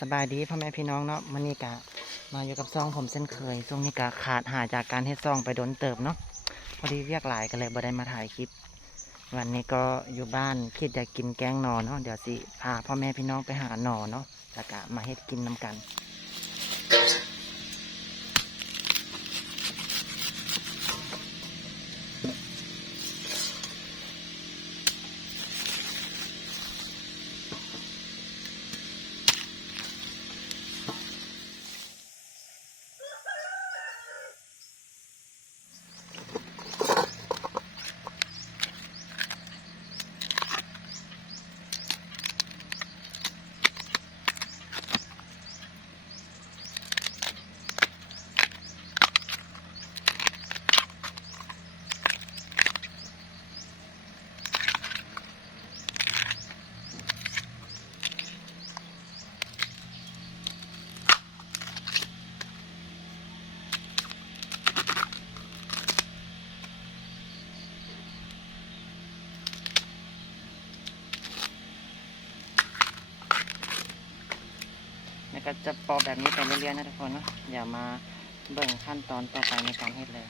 สบายดีพ่อแม่พี่น้องเนาะมันนี่กะมาอยู่กับซองผมเส้นเคยช่วงนี้กะขาดหายจากการเฮ็ดซองไปโดนเติบเนาะพอดีเรียกหลายกันเลยบ่ได้มาถ่ายคลิป วันนี้ก็อยู่บ้านคิดอยากกินแกงหนอเนาะเดี๋ยวสิพาพ่อแม่พี่น้องไปหาหนอเนาะแล้วกะมาเฮ็ดกินนำกัน แล้ว ก็จะปอกแบบนี้ไปเรื่อยๆนะทุกคนเนาะอย่ามาเบิ่งขั้นตอนต่อไปในการเฮ็ดเลย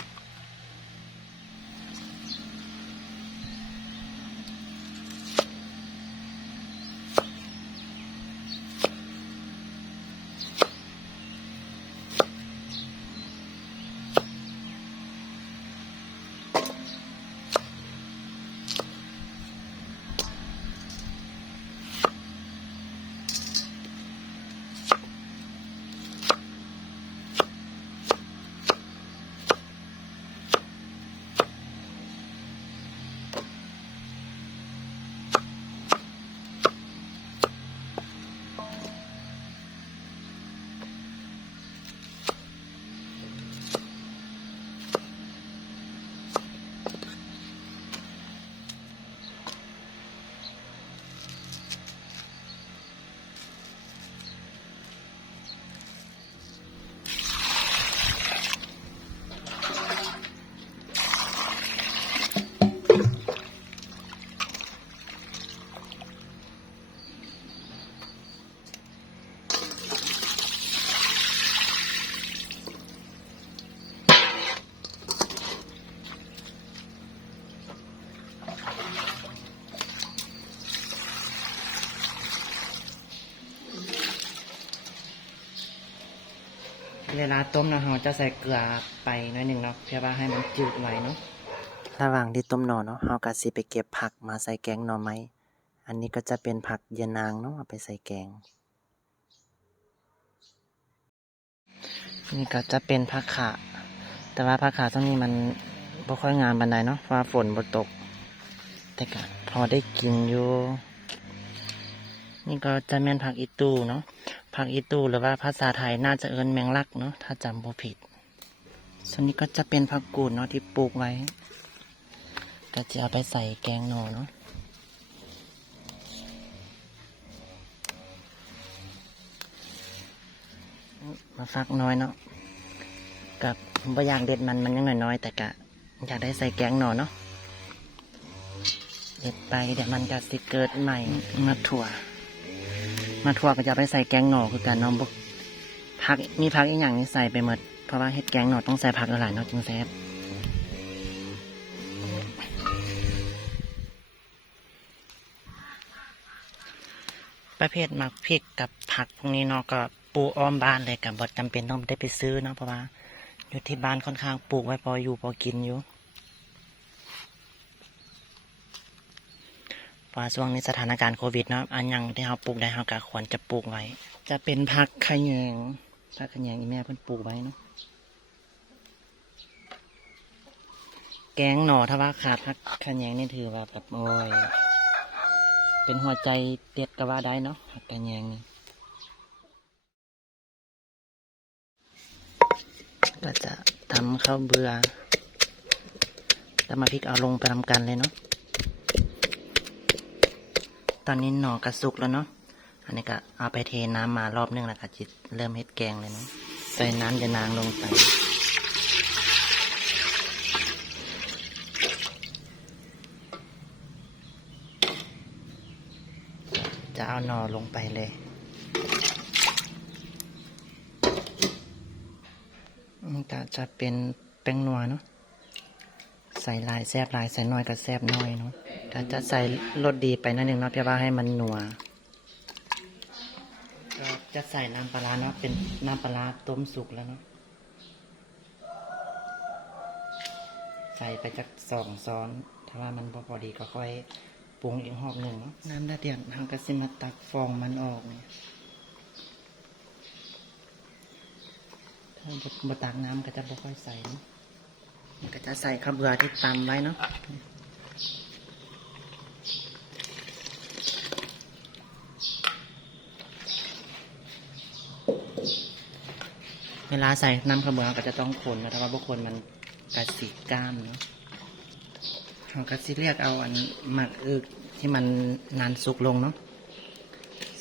เวลาต้มเนาะเราจะใส่เกลือไปหน้อยหนึ่งเนาะเพื่อว่าให้มันจืดไว้เนาะระหว่างที่ต้มหน่อเนาะเราก็สิไปเก็บผักมาใส่แกงหน่อไม้อันนี้ก็จะเป็นผักยะนางเนาะเอาไปใส่แกง นี่ก็จะเป็นผักขาแต่ว่าผักขาตรงนี้มันบ่ค่อยงามบันไดเนาะเพราะว่าฝนบ่ตก แต่ก็พอได้กินอยู่ นี่ก็จะแม่นผักอีตูเนาะผักอีตูหรือว่าภาษาไทยน่าจะเอิ้นแมงลักเนาะถ้าจำบ่ผิด ส่วนนี้ก็จะเป็นผักกูดเนาะที่ปลูกไว้ ก็จะเอาไปใส่แกงหน่อเนาะมาฟักน้อยเนาะกับบ่อยากเด็ดมันมันยังน้อยๆแต่กะอยากได้ใส่แกงหน่อเนาะเด็ดไปเดี๋ยวมันจะสิเกิดใหม่มาถั่ว มาถั่วก็จะไปใส่แกงหน่อคือการน้องบุกผักมีผักอีกอย่างนี้ใส่ไปหมดเพราะว่าเฮ็ดแกงหน่อต้องใส่ผักหลายเนาะจึงแซ่บประเภทหมักพริกกับผักพวกนี้เนาะก็ปลูกอ้อมบ้านเลยกับบดจำเป็นต้องได้ไปซื้อเนาะเพราะว่าอยู่ที่บ้านค่อนข้างปลูกไว้พออยู่พอกินอยู่ เพราะ ว่าช่วงนี้สถานการณ์โควิดเนาะอันยังที่เราปลูกได้เราก็ควรจะปลูกไว้ จะเป็นผักขยงผักขยงอีแม่เพิ่นปลูกไว้เนาะแกงหน่อถ้าว่าขาดผักขยงนี่ถือว่าแบบโอ้ยเป็นหัวใจเด็ดก็ว่าได้เนาะผักขยงนี่ก็จะทำข้าวเบื่อแล้วมาพริกเอาลงไปทำกันเลยเนาะ ตอนนี้หน่อกระสุกแล้วเนาะ อันนี้ก็เอาไปเทน้ำมารอบนึงแล้วก็จิตเริ่มเฮ็ดแกงเลยเนาะ ใส่น้ำจะนางลงไปจะเอาหน่อลงไปเลย มันจะเป็นแป้งนัวเนาะ ใส่ลายแซบลายใส่น้อยก็แซบน้อยเนาะถ้าจะใส่รสดีไปนั่นหนึ่งเนาะเพื่อว่าให้มันหนัวก็จะใส่น้ำปลาร้าเนาะเป็นน้ำปลาร้าต้มสุกแล้วเนาะใส่ไปจากสองซ้อน ถ้าว่ามันบ่พอดีก็ค่อยปรุงอีกหอบหนึ่งเนาะน้ำด้เดือดทางก็สิมาตักฟองมันออกเนี่ยถ้าบตักน้ำก็จะบ่ค่อยใส่เนอะ ก็จะใส่ข้าวเบื่อที่ตำไว้เนาะเวลาใส่น้ำข้าวเบื่อก็จะต้องคนนะถ้าว่าบุคคลมันกระสีก้ามเนาะเราก็สิเรียกเอาอันหมักอึกที่มันนานสุกลงเนาะ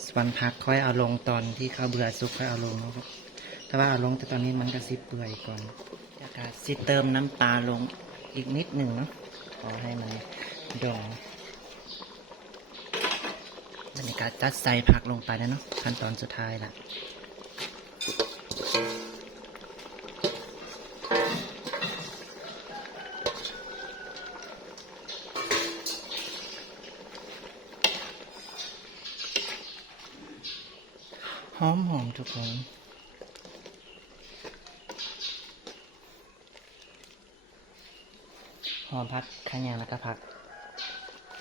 สวันพักค่อยเอาลงตอนที่ข้าวเบื่อสุกค่อยเอาลงเนาะแต่ว่าเอาลงแต่ตอนนี้มันก็สิเปื่อยก่อน จากการสิเติมน้ำตาลงอีกนิดหนึ่งนะขอให้มันดองบรรยากาศจัดใส่ผักลงไปแล้วเนาะขั้นตอนสุดท้ายละหอมหอมทุกคน อมพักข้างยางแล้วก็พัก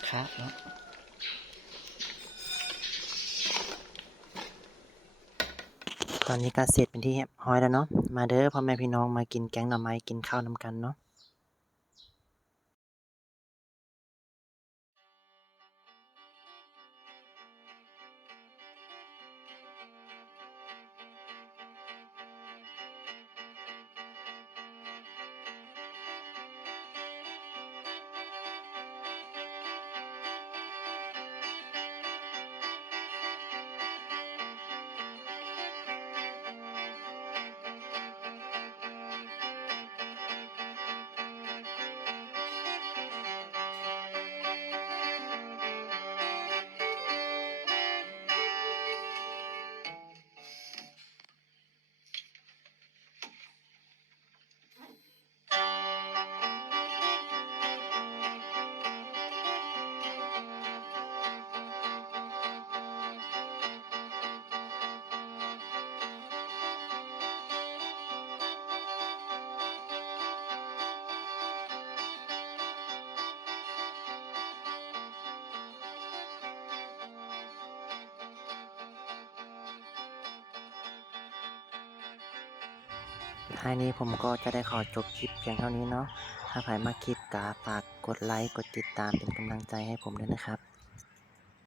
ครับเนาะตอนนี้ก็เสร็จเป็นที่เรียบร้อยแล้วเนาะมาเด้อพ่อแม่พี่น้องมากินแกงหน่อไม้กินข้าวนำกันเนาะ ท้ายนี้ผมก็จะได้ขอจบคลิปเพียงเท่านี้เนาะ ถ้าใครมาคลิปกาฝากกดไลค์ กดติดตามเป็นกำลังใจให้ผมด้วยนะครับ